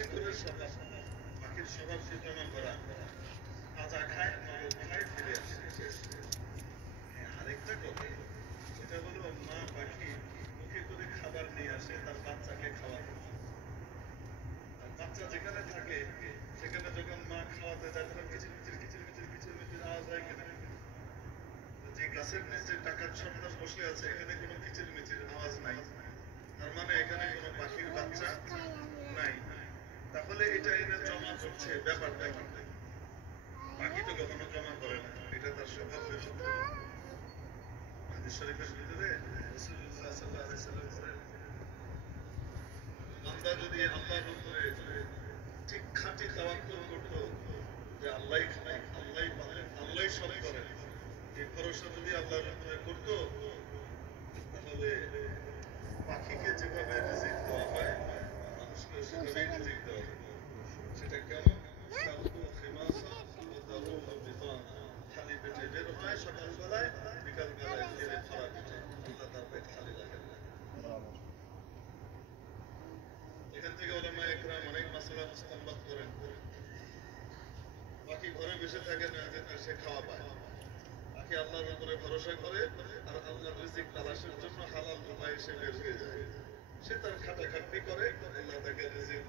ইঁদুরের স্বভাব, পাখির স্বভাব জমা করা, আজা খায়, নরম খায়, ফিরে আসে, শেষ। আরেকটা কথা, সেটা হলো মা পাখি মুখে করে খাবার নিয়ে আসে তার বাচ্চাকে খাওয়ানো। আর বাচ্চা যেখানে থাকে সেখানে যখন মা খাওয়াতে যায় তখন কিচির মিচির কিচির মিচির কিচির মিচির আওয়াজ হয় কিনা? যে গাছের নিচে টাকার সন্তান বসে আছে এখানে কোনো কিচির মিচির আওয়াজ নাই, তার মানে এখানে কোনো পাখির বাচ্চা নাই। তাহলে এটা এনে জমা করছে, ব্যাপারটা কি? পাখি তো কখনো জমা করে না, এটা তার স্বভাব বিরুদ্ধ। হাদিস শরীফের ভিতরে রাসূলুল্লাহ সাল্লাল্লাহু আলাইহি ওয়াসাল্লাম বলেন, বান্দা যদি আল্লাহর উপরে ঠিক খাঁটি তাওয়াক্কুল করত যে আল্লাহই খায়, আল্লাহই পালেন, আল্লাহই সব করেন, এই ভরসা যদি আল্লাহর উপরে করত, তাহলে পাখিকে যেভাবে রিজিক দেওয়া হয় মানুষকে সেভাবেই রিজিক দেওয়া হবে। সেটা কেমন? খালি পেটে বের হয় সকালবেলায়, বিকালবেলায় ফিরে ভরা পেটে, আল্লাহ তার পেট খালি রাখেন না। এখান থেকে উলামায়ে কেরাম অনেক মাসআলা ইস্তেমবাত করেন। পাখি ঘরে বসে থাকে না যে সে খাওয়া পায়, পাখি আল্লাহর উপরে ভরসা করে আর আল্লাহর রিজিক তালাশের জন্য হালাল উপায়ে সে বের হয়ে যায়। সে তার খাটাখাটনি করে, আল্লাহ তাকে রিজিক